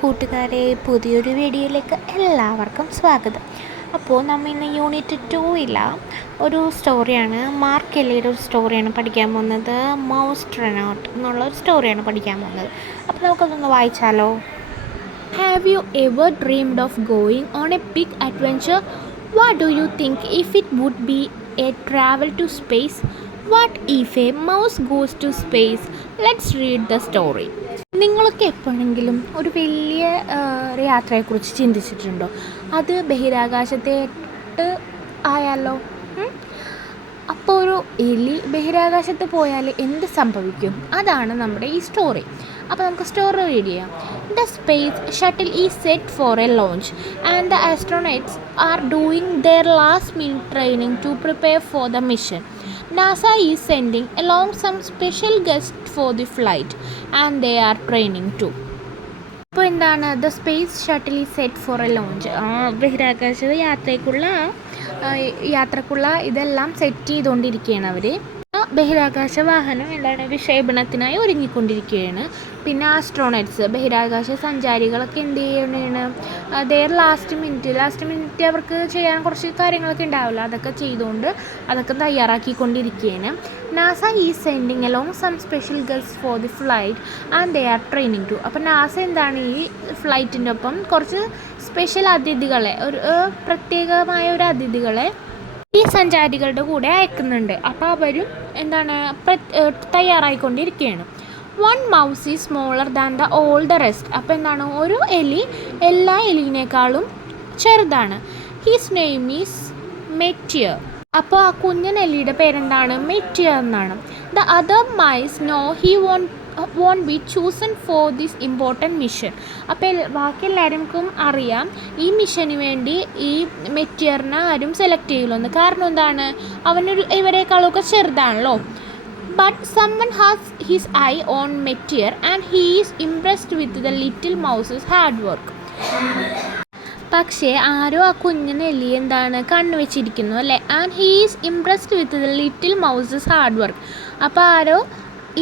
കൂട്ടുകാരെ, പുതിയൊരു വീഡിയോയിലേക്ക് എല്ലാവർക്കും സ്വാഗതം. അപ്പോൾ നമ്മൾ ഇന്ന് യൂണിറ്റ് 2 ഒരു സ്റ്റോറിയാണ്, മാർക്ക് എല്ലിയുടെ ഒരു സ്റ്റോറിയാണ് പഠിക്കാൻ പോകുന്നത്. മൗസ് ട്രെനോട്ട് എന്നുള്ള ഒരു സ്റ്റോറിയാണ് പഠിക്കാൻ പോകുന്നത്. അപ്പോൾ നമുക്കതൊന്ന് വായിച്ചാലോ. Have you ever dreamed of going on a big adventure? What do you think if it would be a travel to space? What if a mouse goes to space? Let's read the story. നിങ്ങളൊക്കെ എപ്പോഴെങ്കിലും ഒരു വലിയ യാത്രയെക്കുറിച്ച് ചിന്തിച്ചിട്ടുണ്ടോ? അത് ബഹിരാകാശത്തേട്ട് ആയാലോ? അപ്പോൾ ഒരു എലി ബഹിരാകാശത്ത് പോയാൽ എന്ത് സംഭവിക്കും? അതാണ് നമ്മുടെ ഈ സ്റ്റോറി. അപ്പോൾ നമുക്ക് സ്റ്റോറി റീഡ് ചെയ്യാം. The space shuttle is set for a launch and the astronauts are doing their last minute training to prepare for the mission. NASA is sending along some special guests for the flight and they are training too. അപ്പോൾ എന്താണ് the space shuttle is set for a launch? ബഹിരാകാശ യാത്രക്കുള്ള ഇതെല്ലാം set ചെയ്തുകൊണ്ടിരിക്കുകയാണ് അവർ. ബഹിരാകാശ വാഹനം വിക്ഷേപണത്തിനായി ഒരുങ്ങിക്കൊണ്ടിരിക്കുകയാണ്. പിന്നെ astronauts, ബഹിരാകാശ സഞ്ചാരികളൊക്കെ എന്ത് ചെയ്യണേണ്? ലാസ്റ്റ് മിനിറ്റ് അവർക്ക് ചെയ്യാൻ കുറച്ച് കാര്യങ്ങളൊക്കെ ഉണ്ടാവില്ല, അതൊക്കെ ചെയ്തുകൊണ്ട് അതൊക്കെ തയ്യാറാക്കിക്കൊണ്ടിരിക്കുകയാണ്. NASA is sending along some special guest for the flight and they are training too. അപ്പോൾ നാസ എന്താണ് ഈ ഫ്ലൈറ്റിൻ്റെ ഒപ്പം കുറച്ച് സ്പെഷ്യൽ അതിഥികളെ, ഒരു പ്രത്യേകമായ ഒരു അതിഥികളെ ഈ സഞ്ചാരികളുടെ കൂടെ അയക്കുന്നുണ്ട്. അപ്പോൾ അവരും എന്താണ് തയ്യാറായിക്കൊണ്ടിരിക്കുകയാണ്. One mouse is smaller than all the rest. അപ്പോൾ എന്താണ്, ഒരു എലി എല്ലാ എലിനേക്കാളും ചെറുതാണ്. His name is Meteor. അപ്പോൾ ആ കുഞ്ഞൻ എലിയുടെ പേരെന്താണ്? മെറ്റിയർ എന്നാണ്. The other mice know he won't be chosen for this important mission. അപ്പോൾ ബാക്കി എല്ലാവർക്കും അറിയാം ഈ മിഷന് വേണ്ടി ഈ മെറ്റിയറിനെ ആരും സെലക്ട് ചെയ്യില്ലെന്ന്. കാരണം എന്താണ്, ഇവരെക്കാളൊക്കെ ചെറുതാണല്ലോ. But someone has his eye on Meteor and he is impressed with the little mouse's hard work. പക്ഷേ ആരോ ആ കുഞ്ഞിന് എലി എന്താണ് കണ്ണുവെച്ചിരിക്കുന്നു അല്ലേ. And he is impressed with the little mouse's hard work. അപ്പോൾ ആരോ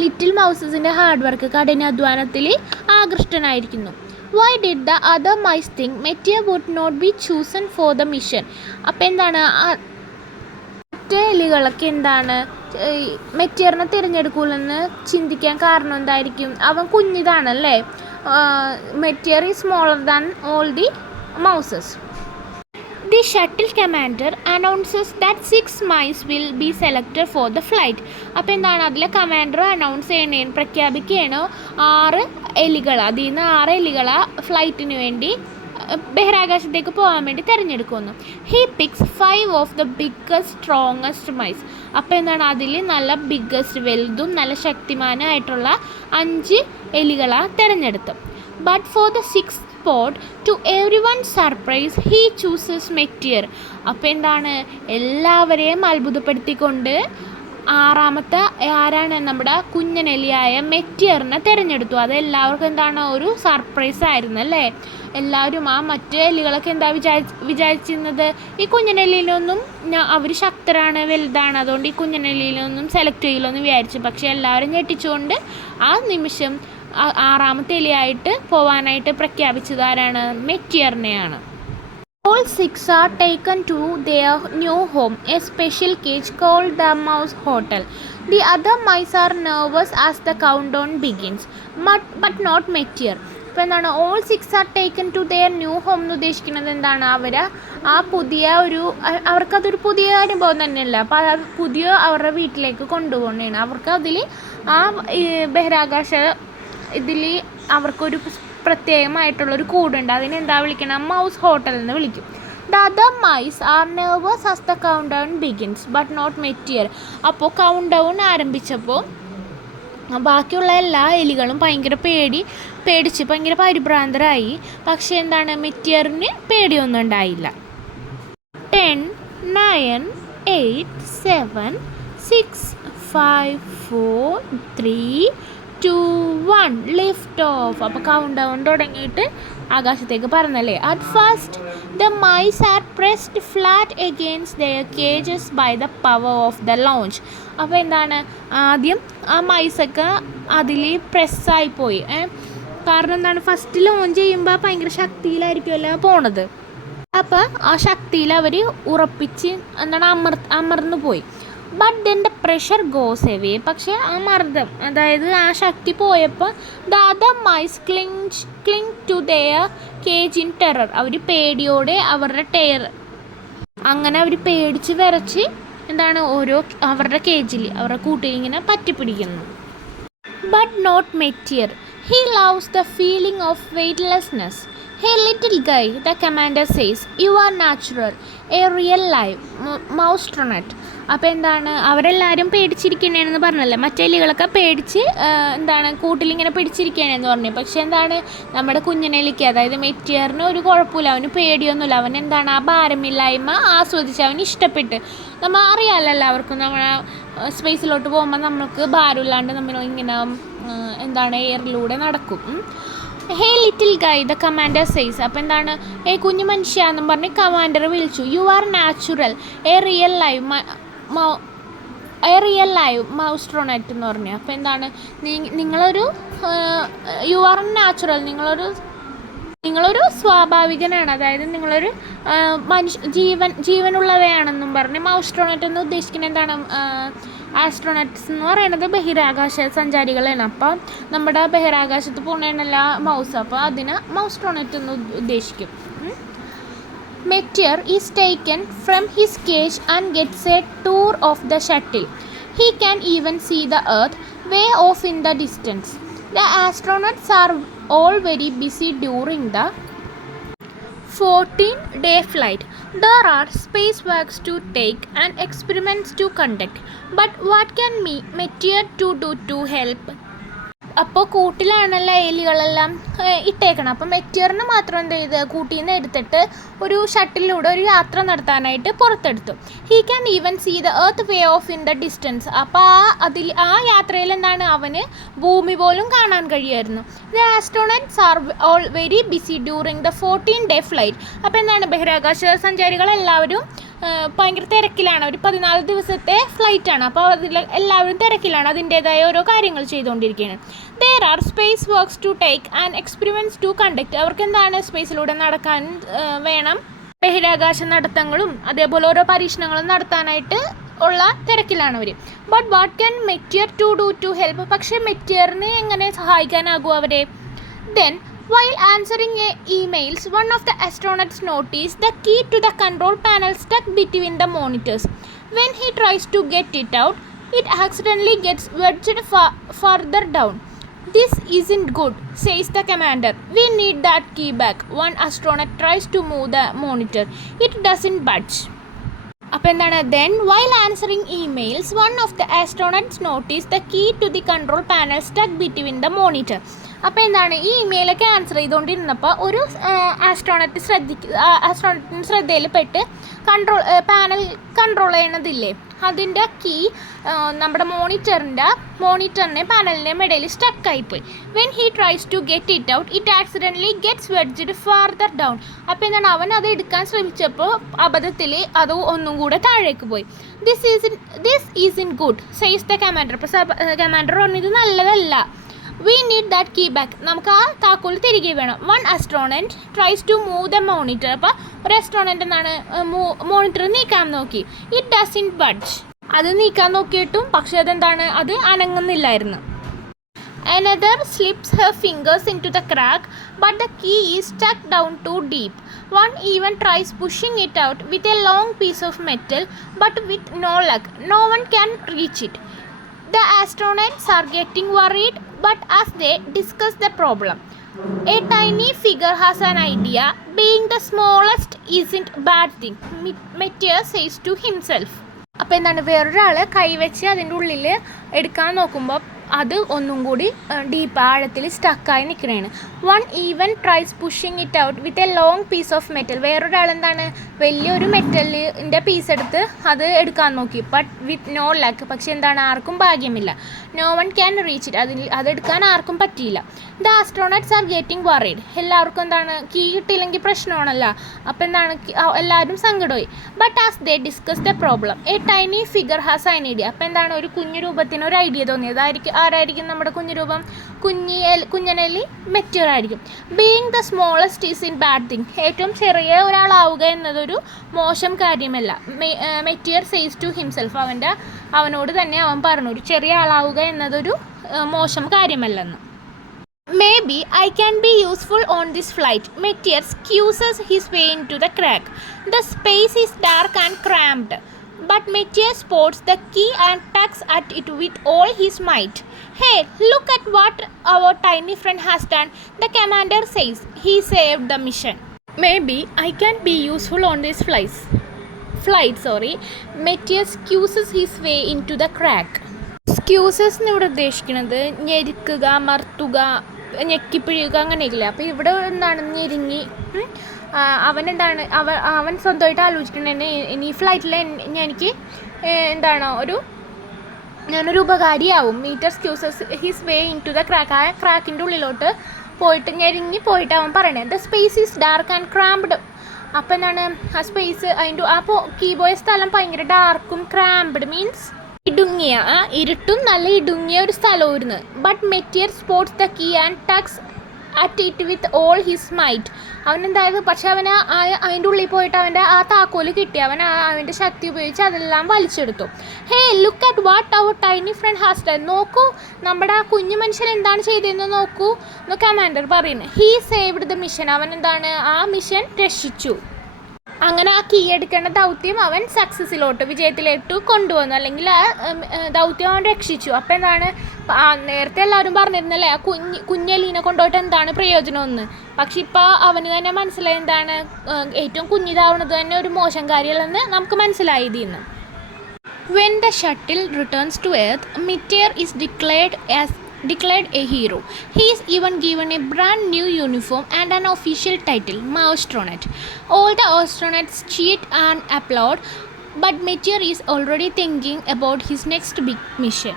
ലിറ്റിൽ മൗസസിൻ്റെ ഹാർഡ് വർക്ക്, കഠിനാധ്വാനത്തിൽ ആകൃഷ്ടനായിരിക്കുന്നു. Why did the other mice think Meteor would not be chosen for the mission? അപ്പോൾ എന്താണ്, മറ്റേ എലികളൊക്കെ എന്താണ് മെറ്റിയറിനെ തിരഞ്ഞെടുക്കൂലെന്ന് ചിന്തിക്കാൻ കാരണം എന്തായിരിക്കും? അവൻ കുഞ്ഞിതാണല്ലേ. Meteor is smaller than all the mouses. The shuttle commander announces that 6 mice will be selected for the flight. അപ്പോൾ എന്താണ്, അതിലെ കമാൻഡർ അനൗൺസ് ചെയ്യണേന് പ്രഖ്യാപിക്കുകയാണ് 6 എലികൾ, അതിൽ നിന്ന് 6 എലികളെ ഫ്ലൈറ്റിന് വേണ്ടി ബഹിരാകാശത്തേക്ക് പോകാൻ വേണ്ടി തിരഞ്ഞെടുക്കുന്നു. He pics 5 of the biggest strongest mice. അപ്പോൾ എന്താണ്, അതിൽ നല്ല ബിഗ്ഗസ്റ്റ്, വലുതും നല്ല ശക്തിമാനായിട്ടുള്ള 5 എലികളെ തിരഞ്ഞെടുത്തു. But for the 6th spot, to everyone's surprise, he chooses Mateer. അപ്പോൾ എന്താണ്, എല്ലാവരെയും അത്ഭുതപ്പെടുത്തിക്കൊണ്ട് 6ാമത്തെ ആരാണ്, നമ്മുടെ കുഞ്ഞനെലിയായ മെറ്റിയറിനെ തിരഞ്ഞെടുത്തു. അത് എല്ലാവർക്കും എന്താണ്, ഒരു സർപ്രൈസ് ആയിരുന്നു അല്ലേ. എല്ലാവരും ആ മറ്റു എലികളൊക്കെ എന്താ വിചാരിച്ചിരുന്നത്, ഈ കുഞ്ഞനെലിയിലൊന്നും അവർ ശക്തരാണ്, വലുതാണ്, അതുകൊണ്ട് ഈ കുഞ്ഞനെലിയിലൊന്നും സെലക്ട് ചെയ്യില്ലെന്ന് വിചാരിച്ചു. പക്ഷേ എല്ലാവരും ഞെട്ടിച്ചുകൊണ്ട് ആ നിമിഷം 6ാമത്തെ എലിയായിട്ട് പോവാനായിട്ട് പ്രഖ്യാപിച്ചത് ആരാണ്? മെറ്റിയറിനെയാണ്. All 6 are taken to their new home, a special cage called the Mouse Hotel. The other mice are nervous as the countdown begins, but not Metier. അപ്പോൾ എന്താണ്, all 6 are taken to their new home എന്ന് ഉദ്ദേശിക്കുന്നത് എന്താണ്, അവർക്കതൊരു പുതിയ അനുഭവം തന്നെയല്ല. അപ്പോൾ അത് പുതിയ അവരുടെ വീട്ടിലേക്ക് കൊണ്ടുപോകണേണ്. അവർക്ക് അതിൽ ആ ബഹിരാകാശ ഇതിൽ അവർക്കൊരു പ്രത്യേകമായിട്ടുള്ളൊരു കൂടുണ്ട്, അതിനെന്താ വിളിക്കണം? മൗസ് ഹോട്ടൽ എന്ന് വിളിക്കും. The other mice are nervous as the countdown begins but not Meteor. അപ്പോൾ കൗണ്ട് ഡൗൺ ആരംഭിച്ചപ്പോൾ ബാക്കിയുള്ള എല്ലാ എലികളും പേടിച്ച് ഭയങ്കര പരിഭ്രാന്തരായി. പക്ഷേ എന്താണ്, മെറ്റിയറിന് പേടിയൊന്നും ഉണ്ടായില്ല. 10, 9, 8, 7, 6, 5, 4, 3, 2, 1 ലിഫ്റ്റ് ഓഫ്. അപ്പോൾ കൗണ്ട് ഡൗൺ തുടങ്ങിയിട്ട് ആകാശത്തേക്ക് പറന്നല്ലേ. At first the mice are pressed flat against their cages by the power of the launch. അപ്പോൾ എന്താണ്, ആദ്യം ആ മൈസൊക്കെ അതിൽ പ്രസ്സായിപ്പോയി. കാരണം എന്താണ്, ഫസ്റ്റ് ലോഞ്ച് ചെയ്യുമ്പോൾ ഭയങ്കര ശക്തിയിലായിരിക്കുമല്ലോ പോണത്. അപ്പോൾ ആ ശക്തിയിൽ അവർ ഉറപ്പിച്ച് എന്താണ് അമർന്നു പോയി. But then the pressure goes away. പക്ഷേ ആ മർദ്ദം, അതായത് ആ ശക്തി പോയപ്പോൾ the other mice cling to their cage in terror. അവർ പേടിയോടെ അങ്ങനെ അവർ പേടിച്ച് വിറച്ച് എന്താണ് അവരുടെ കേജിൽ, അവരുടെ കൂട്ടിൽ ഇങ്ങനെ പറ്റിപ്പിടിക്കുന്നു. But not Meteor. He loves the feeling of weightlessness. Hey little guy, the commander says, you are natural, a real live mousetranet. അപ്പോൾ എന്താണ്, അവരെല്ലാവരും പേടിച്ചിരിക്കണേന്ന് പറഞ്ഞല്ലേ, മറ്റെലികളൊക്കെ പേടിച്ച് എന്താണ് കൂട്ടിലിങ്ങനെ പിടിച്ചിരിക്കണേന്ന് പറഞ്ഞു. പക്ഷെ എന്താണ്, നമ്മുടെ കുഞ്ഞിനെലിക്ക്, അതായത് മെറ്റിയറിന് ഒരു കുഴപ്പമില്ല, അവന് പേടിയൊന്നുമില്ല. അവൻ എന്താണ്, ആ ഭാരമില്ലായ്മ ആസ്വദിച്ച് അവന് ഇഷ്ടപ്പെട്ട്. നമ്മൾ അറിയാമല്ലോ എല്ലാവർക്കും, നമ്മൾ സ്പേസിലോട്ട് പോകുമ്പോൾ നമുക്ക് ഭാരമില്ലാണ്ട് നമ്മൾ ഇങ്ങനെ എന്താണ് എയറിലൂടെ നടക്കും. Hey little guy, the commander says. അപ്പോൾ എന്താണ്, കുഞ്ഞു മനുഷ്യ എന്നും പറഞ്ഞ് കമാൻഡർ വിളിച്ചു. You are natural, a real live mousetronaut എന്ന് പറഞ്ഞു. അപ്പോൾ എന്താണ്, നിങ്ങളൊരു യു ആർ നാച്ചുറൽ, നിങ്ങളൊരു സ്വാഭാവികനാണ്, അതായത് നിങ്ങളൊരു ജീവനുള്ളവയാണെന്നും പറഞ്ഞ്. മൗസ്ട്രോണറ്റ് എന്ന് ഉദ്ദേശിക്കുന്നത് എന്താണ്, ആസ്ട്രോണറ്റ്സ് എന്ന് പറയുന്നത് ബഹിരാകാശ സഞ്ചാരികളാണ്. അപ്പം നമ്മുടെ ബഹിരാകാശത്ത് പോകുന്നതല്ല മൗസ്, അപ്പോൾ അതിന് മൗസ്ട്രോണറ്റ് എന്ന് ഉദ്ദേശിക്കും. Meteor is taken from his cage and gets a tour of the shuttle. He can even see the Earth way off in the distance. The astronauts are all very busy during the 14-day flight. There are spacewalks to take and experiments to conduct. But what can Meteor do to help? അപ്പോൾ കൂട്ടിലാണല്ലോ എലികളെല്ലാം ഇട്ടേക്കണം. അപ്പോൾ മെറ്റിയറിന് മാത്രം എന്ത് ചെയ്ത് കൂട്ടിൽ നിന്ന് എടുത്തിട്ട് ഒരു ഷട്ടിലൂടെ ഒരു യാത്ര നടത്താനായിട്ട് പുറത്തെടുത്തു. He can even see the Earth way off in the distance. അപ്പോൾ ആ യാത്രയിൽ എന്താണ്, അവന് ഭൂമി പോലും കാണാൻ കഴിയുമായിരുന്നു. The astronauts are all very busy during the 14-day flight. അപ്പോൾ എന്താണ്, ബഹിരാകാശ സഞ്ചാരികളെല്ലാവരും ഭയങ്കര തിരക്കിലാണ്. ഒരു 14 ദിവസത്തെ ഫ്ലൈറ്റാണ്. അപ്പോൾ അതിൽ എല്ലാവരും തിരക്കിലാണ്, അതിൻ്റേതായ ഓരോ കാര്യങ്ങൾ ചെയ്തുകൊണ്ടിരിക്കുകയാണ്. There are space works to take and experiments to conduct. അവർക്ക് എന്താണ്, സ്പേസിലൂടെ നടക്കാൻ വേണം, ബഹിരാകാശ നടത്തങ്ങളും അതേപോലെ ഓരോ പരീക്ഷണങ്ങളും നടത്താനായിട്ട് ഉള്ള തിരക്കിലാണ് അവർ. But what can Meteor do to help. പക്ഷേ മെറ്റിയറിന് എങ്ങനെ സഹായിക്കാനാകും അവരെ? Then while answering emails, one of the astronauts noticed the key to the control panel stuck between the monitors. When he tries to get it out, it accidentally gets wedged further down. This isn't good, says the commander. We need that key back. One astronaut tries to move the monitor. It doesn't budge. അപ്പോൾ എന്താണ്, then while answering emails one of the astronauts notice the key to the control panel stuck between the monitor. അപ്പോൾ എന്താണ്, ഈ ഇമെയിലൊക്കെ answer ചെയ്തുകൊണ്ടിരുന്നപ്പോൾ ഒരു ആസ്ട്രോണറ്റിന് ശ്രദ്ധയിൽപ്പെട്ട് panel control ചെയ്യണതില്ലേ, അതിൻ്റെ key നമ്മുടെ മോണിറ്ററിൻ്റെ പാനലിൻ്റെ ഇടയിൽ സ്റ്റക്കായിപ്പോയി. When he tries to get it out, it accidentally gets wedged farther down. അപ്പോൾ എന്താണ്, അവൻ അത് എടുക്കാൻ ശ്രമിച്ചപ്പോൾ അബദ്ധത്തിൽ അത് ഒന്നും കൂടെ താഴേക്ക് പോയി. This isn't good, says the commander. അപ്പോൾ കമാൻഡർ പറഞ്ഞു, ഇത് നല്ലതല്ല. We need that key back. നമുക്ക് ആ താക്കോൽ തിരികെ വേണം. One astronaut tries to move the monitor. അപ്പോൾ ഒരു ആസ്ട്രോണറ്റ് എന്താണ്, മോണിറ്റർ നീക്കാൻ നോക്കി. It doesn't budge. അത് നീക്കാൻ നോക്കിയിട്ടും പക്ഷേ അതെന്താണ്, അത് അനങ്ങുന്നില്ലായിരുന്നു. Another slips her fingers into the crack, but the key is stuck down too deep. One even tries pushing it out with a long piece of metal, but with no luck. No one can reach it. The astronauts are getting worried, but as they discuss the problem, a tiny figure has an idea. Being the smallest isn't a bad thing, Meteor says to himself. അപ്പോൾ എന്താണ്, വേറൊരാൾ കൈവച്ച് അതിൻ്റെ ഉള്ളിൽ എടുക്കാൻ നോക്കുമ്പോൾ അത് ഒന്നും കൂടി ഡീപ്പ് ആഴത്തിൽ സ്റ്റക്കായി നിൽക്കണേണ്. One even tries pushing it out with a long piece of metal. വേറൊരാൾ എന്താണ്, വലിയൊരു മെറ്റലിൻ്റെ പീസ് എടുത്ത് അത് എടുക്കാൻ നോക്കി. But with no luck. പക്ഷെ എന്താണ്, ആർക്കും ഭാഗ്യമില്ല. No one can reach it. അതെടുക്കാൻ ആർക്കും പറ്റിയില്ല. The astronauts are getting worried. എല്ലാവർക്കും എന്താണ്, കീ കിട്ടിയില്ലെങ്കിൽ പ്രശ്നമാണല്ലോ. അപ്പോൾ എന്താണ്, എല്ലാവരും സങ്കടമായി. But as they discuss the problem, a tiny figure has an idea. അപ്പോൾ എന്താണ്, ഒരു കുഞ്ഞു രൂപത്തിന് ഒരു ഐഡിയ തോന്നി. ആരായിരിക്കും നമ്മുടെ കുഞ്ഞുരൂപം? കുഞ്ഞനെല്ലി മെറ്റിയർ ആയിരിക്കും. Being the smallest isn't bad thing. ഏറ്റവും ചെറിയ ഒരാളാവുക എന്നതൊരു മോശം കാര്യമല്ല. Meteor says to himself. അവനോട് തന്നെ അവൻ പറഞ്ഞു, ഒരു ചെറിയ ആളാവുക എന്നതൊരു മോശം കാര്യമല്ലെന്ന്. Maybe I can be useful on this flight. Meteor squeezes his way into the crack. The space is dark and cramped, but Meteor spots the key and tugs at it with all his might. Hey, look at what our tiny friend has done, the commander says. He saved the mission. Maybe I can be useful on this flight. Meteor squeezes his way into the crack. Squeezes എന്നിവിടെ ഉദ്ദേശിക്കുന്നത് ഞെരുക്കുക, അമർത്തുക, ഞെക്കിപ്പിഴിയുക അങ്ങനെയൊക്കെയില്ല. അപ്പോൾ ഇവിടെ എന്താണ് ഞെരുങ്ങി അവൻ സ്വന്തമായിട്ട് ആലോചിച്ചിട്ടുണ്ട്, ഇനി ഫ്ലൈറ്റിൽ എനിക്ക് ഞാനൊരു ഉപകാരിയാവും. Meteor squeezes his way into the crack. ആ ക്രാക്കിൻ്റെ ഉള്ളിലോട്ട് പോയിട്ട് ഞെരുങ്ങി പോയിട്ട് അവൻ പറയണത് the space is dark and cramped. അപ്പോൾ എന്താണ് ആ സ്പേസ് അപ്പോൾ കീബോയ സ്ഥലം ഭയങ്കര ഡാർക്കും ക്രാംപ്ഡ് മീൻസ് ഇരുട്ടും നല്ല ഇടുങ്ങിയ ഒരു സ്ഥലമായിരുന്നു. But Meteor spots the key and tugs at it with all his might. അവനെന്തായത് പക്ഷെ അവന് അതിൻ്റെ ഉള്ളിൽ പോയിട്ട് അവൻ്റെ ആ താക്കോല് കിട്ടി. അവൻ്റെ ശക്തി ഉപയോഗിച്ച് അതെല്ലാം വലിച്ചെടുത്തു. Hey, look at what our tiny friend has done. നോക്കൂ, നമ്മുടെ ആ കുഞ്ഞു മനുഷ്യൻ എന്താണ് ചെയ്തതെന്ന് നോക്കൂ എന്ന് കമാൻഡർ പറയുന്നത്. He saved the mission. ആ മിഷൻ രക്ഷിച്ചു. അങ്ങനെ ആ കീ എടുക്കേണ്ട ദൗത്യം അവൻ വിജയത്തിലോട്ട് കൊണ്ടുവന്നു, അല്ലെങ്കിൽ ആ ദൗത്യം അവൻ രക്ഷിച്ചു. അപ്പോൾ നേരത്തെ എല്ലാവരും പറഞ്ഞിരുന്നല്ലേ ആ കുഞ്ഞെലീനെ കൊണ്ടുപോയിട്ട് എന്താണ് പ്രയോജനമെന്ന്. പക്ഷെ ഇപ്പോൾ അവന് തന്നെ മനസ്സിലായി ഏറ്റവും കുഞ്ഞിതാവുന്നത് തന്നെ ഒരു മോശം കാര്യമല്ലെന്ന് നമുക്ക് മനസ്സിലായി ഇതിന്ന്. When the shuttle returns to Earth, Meteor is declared a hero. He is even given a brand new uniform and an official title, Maustronaut. All the astronauts cheer and applaud, but Meteor is already thinking about his next big mission.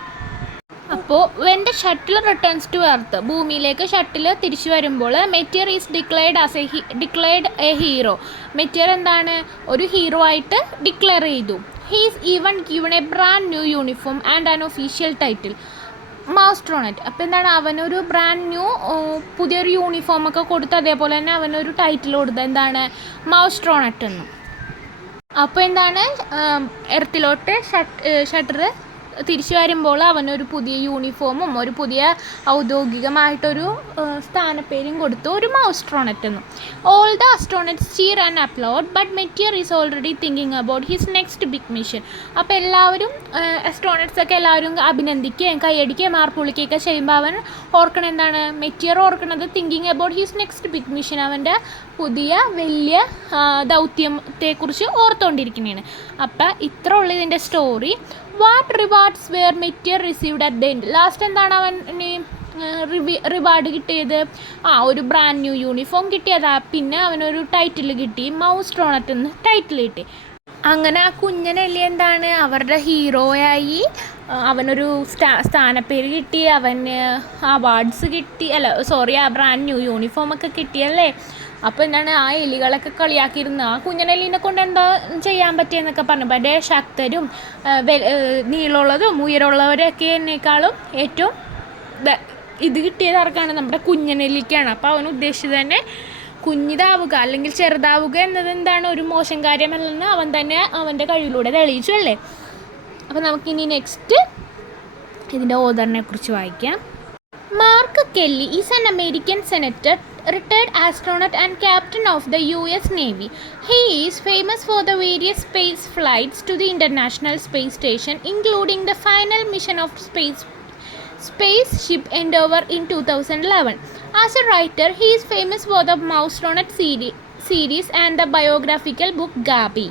അപ്പോൾ when the shuttle returns to Earth, ഭൂമിയിലേക്ക് shuttle തിരിച്ചു വരുമ്പോൾ Meteor is declared a hero. Meteor ഒരു hero ആയിട്ട് declare ചെയ്തു. He is even given a brand new uniform and an official title, mousetronaut. അപ്പോൾ അവനൊരു brand new പുതിയൊരു യൂണിഫോമൊക്കെ കൊടുത്ത് അതേപോലെ തന്നെ അവനൊരു ടൈറ്റിൽ കൊടുത്തത് മാസ്ട്രോണറ്റ് എന്ന്. അപ്പോൾ എർത്തിലോട്ട് ഷട്ടർ തിരിച്ചു വരുമ്പോൾ അവനൊരു പുതിയ യൂണിഫോമും ഒരു പുതിയ ഔദ്യോഗികമായിട്ടൊരു സ്ഥാനപ്പേരും കൊടുത്തു, ഒരു മാസ്ട്രോണറ്റ് എന്ന്. All the astronauts cheer and applaud, but Meteor is already thinking about his next big mission. അപ്പോൾ എല്ലാവരും ആസ്ട്രോണറ്റ്സൊക്കെ എല്ലാവരും അഭിനന്ദിക്കുകയും കൈയടിക്കുകയും മാർപ്പുളിക്കുകയൊക്കെ ചെയ്യുമ്പോൾ അവൻ മെറ്റിയർ ഓർക്കണത് thinking about his next big mission, അവൻ്റെ പുതിയ വലിയ ദൗത്യത്തെക്കുറിച്ച് ഓർത്തുകൊണ്ടിരിക്കുന്നതാണ്. അപ്പം ഇത്ര ഉള്ള ഇതിൻ്റെ story. What rewards were Meteor received at the end. Last അവന് റിവാർഡ് കിട്ടിയത്? ഒരു ബ്രാൻഡ് ന്യൂ യൂണിഫോം കിട്ടിയതാ, പിന്നെ അവനൊരു ടൈറ്റിൽ കിട്ടി, മാസ്ട്രോണറ്റ് എന്ന് ടൈറ്റിൽ കിട്ടി. അങ്ങനെ ആ കുഞ്ഞനെല്ലി അവരുടെ ഹീറോയായി. അവനൊരു സ്ഥാനപ്പേര് കിട്ടി, അവന് അവാർഡ്സ് കിട്ടി, ആ ബ്രാൻഡ് ന്യൂ യൂണിഫോമൊക്കെ കിട്ടിയല്ലേ. അപ്പോൾ ആ എലികളൊക്കെ കളിയാക്കിയിരുന്നു ആ കുഞ്ഞനെല്ലിനെ കൊണ്ട് എന്താ ചെയ്യാൻ പറ്റിയെന്നൊക്കെ പറഞ്ഞു. പക്ഷേ ശക്തരും നീളമുള്ളതും ഉയരമുള്ളവരൊക്കെ എന്നേക്കാളും ഏറ്റവും ഇത് കിട്ടിയത് ആർക്കാണ്? നമ്മുടെ കുഞ്ഞനെല്ലിക്കാണ്. അപ്പോൾ അവൻ ഉദ്ദേശിച്ചത് തന്നെ കുഞ്ഞിതാവുക അല്ലെങ്കിൽ ചെറുതാവുക എന്നത് ഒരു മോശം കാര്യമല്ലെന്ന് അവൻ തന്നെ അവൻ്റെ കഴിവിലൂടെ തെളിയിച്ചു അല്ലേ. അപ്പോൾ നമുക്കിനി നെക്സ്റ്റ് ഇതിൻ്റെ ഓതറിനെ കുറിച്ച് വായിക്കാം. Mark Kelly is an American senator, retired astronaut and captain of the US Navy. He is famous for the various space flights to the International Space Station, including the final mission of Spaceship Endeavour in 2011. As a writer, he is famous for the Maustronaut series and the biographical book Gabi.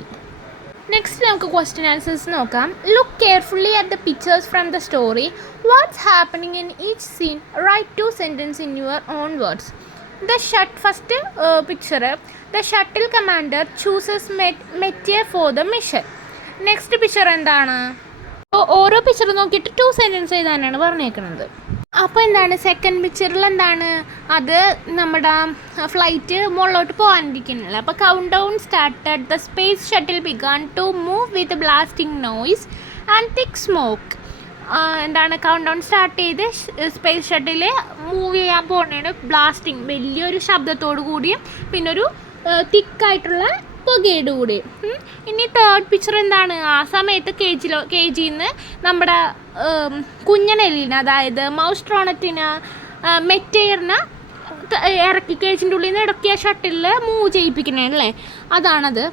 Next നമുക്ക് question answers നോക്കാം. Look carefully at the pictures from the story. What's happening in each scene? Write 2 sentences in your own words. First picture, the shuttle commander chooses Meteor for the mission. Next picture എന്താണ്? ഓരോ picture നോക്കിയിട്ട് 2 sentences എഴുതാനാണ് പറഞ്ഞേക്കുന്നത്. അപ്പോൾ second പിക്ചറിൽ അത് നമ്മുടെ flight മുകളിലോട്ട് പോകാനിരിക്കുന്നില്ല. അപ്പോൾ count down started, the space shuttle began to move with blasting noise and thick smoke. എന്താണ് കൗണ്ട് ഡൗൺ സ്റ്റാർട്ട് ചെയ്ത് സ്പേസ് ഷട്ടിൽ മൂവ് ചെയ്യാൻ പോകുന്നതാണ്. ബ്ലാസ്റ്റിംഗ് വലിയൊരു ശബ്ദത്തോടു കൂടിയും പിന്നെ ഒരു തിക്കായിട്ടുള്ള പുകയുടെ കൂടിയും. ഇനി തേർഡ് പിക്ചർ എന്താണ്, ആ സമയത്ത് കേജിന്ന് നമ്മുടെ കുഞ്ഞനെല്ലിന്, അതായത് മൗസ്ട്രോണറ്റിന് മെറ്റേറിന് ഇറക്കി കേജിൻ്റെ ഉള്ളിൽ നിന്ന് ഇടയ്ക്ക് ഷട്ടിലിൽ മൂവ് ചെയ്യിപ്പിക്കണേ അല്ലേ, അതാണത്.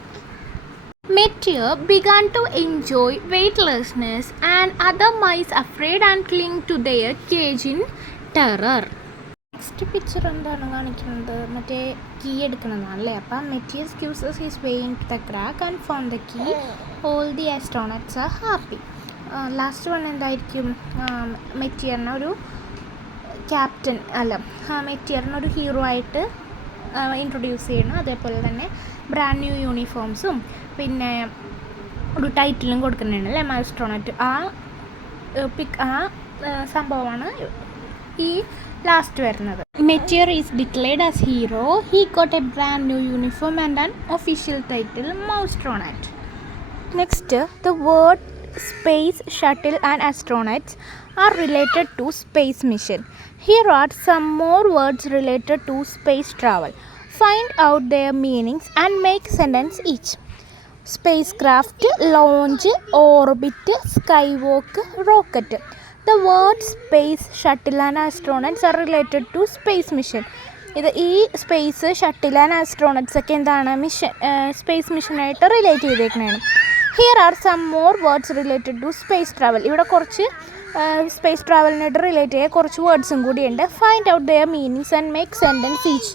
Meteor began to enjoy weightlessness and other mice afraid and cling to their cage in terror. Next picture എന്താണ് കാണിക്കുന്നത്, മറ്റേ കീ എടുക്കണമെന്നാണല്ലേ. അപ്പം Meteor uses his way into the crack and found the key. All the astronauts are happy. Last one എന്തായിരിക്കും, മെറ്റിയറിനെ ഒരു captain അല്ല മെറ്റിയറിനെ ഒരു ഹീറോ ആയിട്ട് ഇൻട്രൊഡ്യൂസ് ചെയ്യണം. അതേപോലെ തന്നെ ബ്രാൻഡ് ന്യൂ യൂണിഫോംസും പിന്നെ ഒരു ടൈറ്റിലും കൊടുക്കുന്നുണ്ട് അല്ലേ മൈൽസ്റ്റോണറ്റ്. ആ സംഭവമാണ് ഈ ലാസ്റ്റ് വരുന്നത്. Meteor is declared as hero. He got a brand new uniform and an official title mousetronaut. Next, the word space, shuttle and astronauts are related to space mission. Here are some more words related to space travel. Find out their meanings and make sentence each. Spacecraft, launch, orbit, skywalk, rocket. The words space, shuttle and astronauts are related to space mission. ഈ space shuttle and astronauts ഒക്കെ എന്താണ് space മിഷനായിട്ട് relate ചെയ്തേക്കുന്നതാണ്. Here are some more words related to space travel. ഇവിടെ കുറച്ച് space ട്രാവലിനായിട്ട് relate ചെയ്ത കുറച്ച് വേർഡ്സും കൂടിയുണ്ട്. Find out their meanings and make sentence each.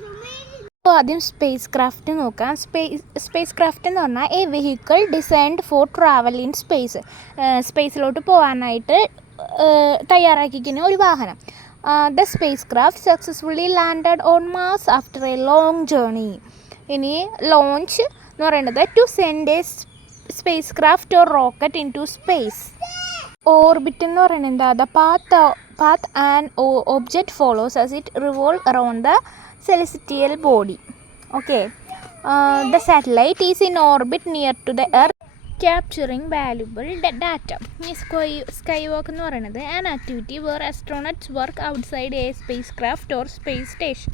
അപ്പോൾ ആദ്യം സ്പേസ് ക്രാഫ്റ്റ് നോക്കാം. സ്പേസ് ക്രാഫ്റ്റ് എന്ന് പറഞ്ഞാൽ a vehicle designed for travel in space. സ്പേസിലോട്ട് പോകാനായിട്ട് തയ്യാറാക്കിക്കുന്ന ഒരു വാഹനം. The spacecraft successfully landed on Mars after a long journey. ഇനി ലോഞ്ച് എന്ന് പറയുന്നത് to send a spacecraft or rocket into space. Orbit എന്ന് പറയുന്നത് എന്താ, the path and object follows as it revolve around the celestial body. Okay, the satellite is in orbit near to the Earth capturing valuable data. ഈ sky walk എന്ന് പറയുന്നത് an activity where astronauts work outside a space craft or space station.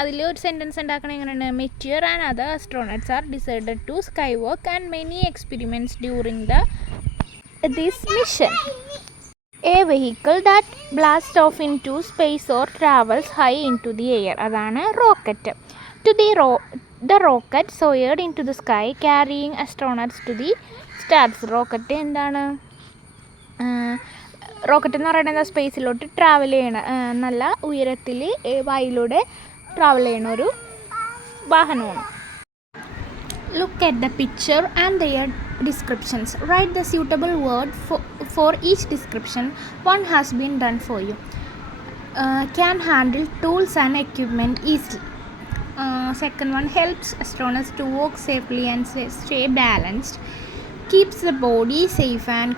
അതിൽ ഒരു sentence ഉണ്ടാക്കണത് എങ്ങനെയാണ്, Meteor and other astronauts are decided to sky walk and many experiments during this mission. A vehicle that blast off into space or travels high into the air, അതാണ് rocket. The rocket soared into the sky carrying astronauts to the stars. Rocket എന്താണ്, rocket എന്ന് പറയുന്നത് സ്പേസിലോട്ട് travel ചെയ്യണ, നല്ല ഉയരത്തിൽ വായുവിലൂടെ travel ചെയ്യണ ഒരു വാഹനമാണ്. Look at the picture and their descriptions. Write the suitable word for each description. One has been done for you. Can handle tools and equipment easily. Second one, helps astronauts to walk safely and stay balanced. Keeps the body safe and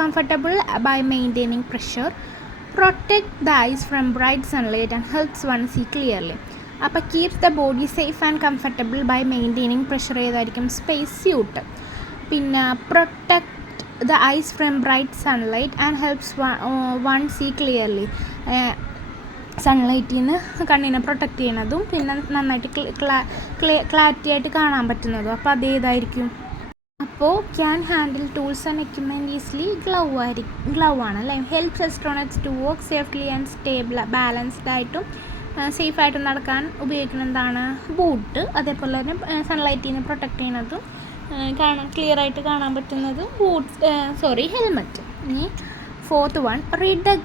comfortable by maintaining pressure. Protect the eyes from bright sunlight and helps one see clearly. അപ്പോൾ keeps the body safe and comfortable by maintaining pressure ഏതായിരിക്കും, space suit. പിന്നെ protect the eyes from bright sunlight and helps one see clearly. സൺലൈറ്റിൽ നിന്ന് കണ്ണിനെ protect ചെയ്യണതും പിന്നെ നന്നായിട്ട് clarity ആയിട്ട് കാണാൻ പറ്റുന്നതും. അപ്പോൾ അതേതായിരിക്കും, അപ്പോൾ can handle tools and equipment easily glove ആണ് അല്ലേ. Helps astronauts to work safely and stable balanced ആയിട്ടും സേഫായിട്ടും നടക്കാൻ ഉപയോഗിക്കുന്ന എന്താണ്, ബൂട്ട്. അതേപോലെ തന്നെ സൺലൈറ്റിൽ നിന്ന് പ്രൊട്ടക്റ്റ് ചെയ്യുന്നതും ക്ലിയർ ആയിട്ട് കാണാൻ പറ്റുന്നതും ഹെൽമെറ്റ്. ഇനി fourth one, read the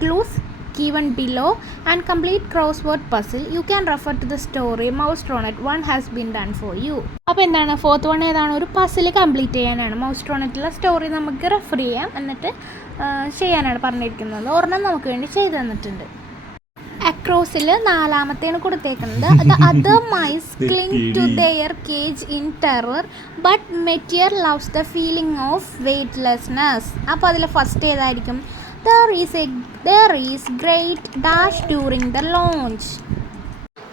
clues given below and complete crossword puzzle. You can refer to the story Mousetronet 1 has been done for you. അപ്പോൾ എന്താണ് ഫോർത്ത് വൺ ഏതാണ്, ഒരു പസിൽ കംപ്ലീറ്റ് ചെയ്യാനാണ്. മൗസ്ട്രോണറ്റിലെ സ്റ്റോറി നമുക്ക് റെഫർ ചെയ്യാം, എന്നിട്ട് ചെയ്യാനാണ് പറഞ്ഞിരിക്കുന്നത്. ഒരെണ്ണം നമുക്ക് വേണ്ടി ചെയ്തു തന്നിട്ടുണ്ട്. അക്രോസിൽ നാലാമത്തെയാണ് കൊടുത്തേക്കുന്നത്. The other mice cling to their cage in terror, but Meteor loves the feeling of weightlessness. അപ്പോൾ അതിൽ ഫസ്റ്റ് ഏതായിരിക്കും, There is great dash during the launch.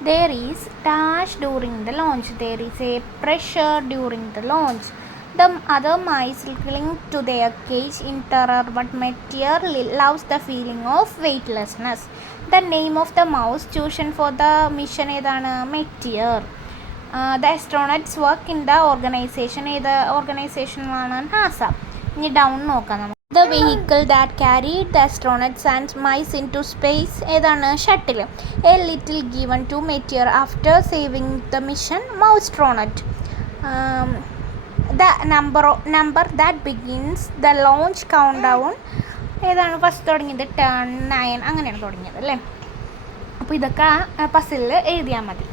There is dash during the launch. There is a pressure during the launch. The other mice cling to their cage in terror, but Meteor loves the feeling of weightlessness. The name of the mouse chosen for the mission ഏതാണ്? Meteor. The astronauts work in the organization. ഏത് ഓർഗനൈസേഷനാണ്? NASA. ഇനി down നോക്കാം നമുക്ക്. The vehicle that carried the astronauts and mice into space ഏതാണ്? Shuttle. A little given to Meteor after saving the mission Mousetronaut. The number that begins the launch countdown ഏതാണ്? First തുടങ്ങിയത് 10, 9 അങ്ങനെയാണ് തുടങ്ങിയത് അല്ലേ. അപ്പോൾ ഇതൊക്കെ പസിലിൽ എഴുതിയാൽ മതി.